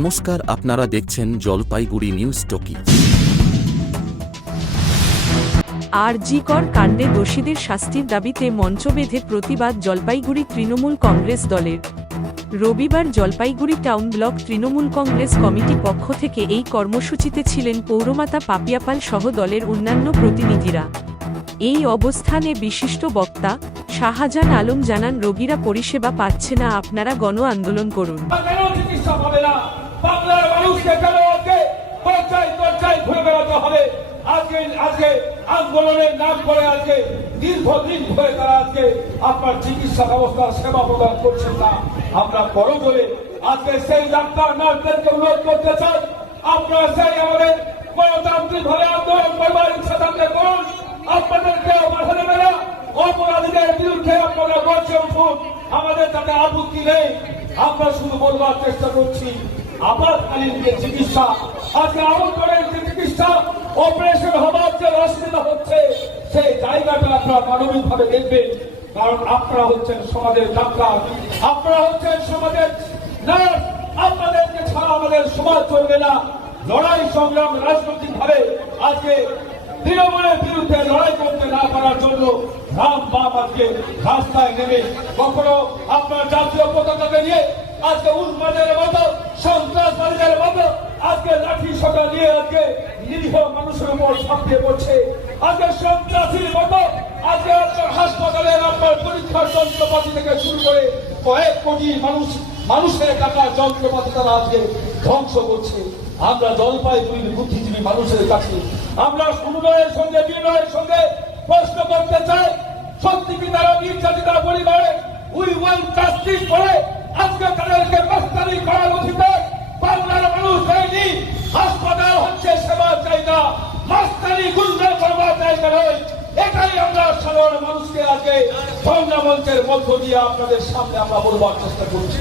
নমস্কার, আপনারা দেখছেন জলপাইগুড়ি নিউজ টকি। আরজিকর কাণ্ডে দোষীদের শাস্তির দাবিতে মঞ্চ বেঁধে প্রতিবাদ জলপাইগুড়ি তৃণমূল কংগ্রেস দলের। রবিবার Jalpaiguri town block Trinamool Congress committee পক্ষ থেকে এই কর্মসূচিতে ছিলেন পৌরমাতা পাপিয়াপাল সহ দলের অন্যান্য প্রতিনিধিরা। এই অবস্থানে বিশিষ্ট বক্তা শাহজাহান আলম জানান, রোগীরা পরিষেবা পাচ্ছে না, আপনারা গণ আন্দোলন করুন। আন্দোলনের নাম করে আজকে দীর্ঘদিন ধরে তারা আজকে আপনার চিকিৎসা ব্যবস্থার সেবা প্রদান করছেন না। আমরা বড় করে আজকে সেই ডাক্তার নার্সদেরকে অনুরোধ করতে চাই, আপনারা সেই আমাদের গণতান্ত্রিক ভাবে আন্দোলন করবার ইচ্ছা থাকলে করুন। আপনাদেরকে বাধা দেবে না, অপরাধীদের বিরুদ্ধে আপনারা গর্জে উঠুন, আমাদের তাতে আপত্তি নেই। আমরা শুধু বলবার চেষ্টা করছি, আপাতকালীন যে চিকিৎসা, আজকে আহতের যে চিকিৎসা, অপারেশন হবার যে অসুবিধা হচ্ছে, সেই জায়গাটা আপনারা মানবিক ভাবে দেখবেন। কারণ আপনারা হচ্ছেন সমাজের ডাক্তার, আপনারা হচ্ছেন সমাজের নার্স, আপনাদেরকে ছাড়া আমাদের সমাজ চলবে না। লড়াই সংগ্রাম রাজনৈতিক ভাবে আজকে তৃণমূলের বিরুদ্ধে লড়াই করতে না পারার জন্য রাম বাম আজকে রাস্তায় নেমে কখনো আপনার জাতীয় পতাকাকে নিয়ে আজকে উন্মাদের মতো, সন্ত্রাসবাদীদের মতো আজকে লাঠি সোটা নিয়ে আজকে নিরীহ মানুষের উপর ঝাঁপিয়ে পড়ছে। আজকে সন্ত্রাসীর মতো আজকে হাসপাতালের আপনার পরীক্ষার যন্ত্রপাতি থেকে শুরু করে কয়েক কোটি মানুষের টাকার যন্ত্রপাতি তারা আজকে ধ্বংস করছে। আমরা জলপাইগুড়ির বুদ্ধিজীবী মানুষের কাছে আমরা উন্নয়নের সঙ্গে বিনয়ের সঙ্গে প্রশ্ন করতে চাই, সত্যি কি তারা নির্যাতিতা পরিবারে উই ওয়ান্ট জাস্টিস করে আজকে তাদেরকে মাস্তানি করার অধিকার বাংলার মানুষ দেয়নি? হাসপাতাল হচ্ছে সেবার জায়গা, মাস্তানি গুন্ডা করবার জায়গা নয়। এটাই আমরা সাধারণ মানুষকে আজকে সংগ্রাম মঞ্চের মধ্য দিয়ে আপনাদের সামনে আমরা বলবার চেষ্টা করছি।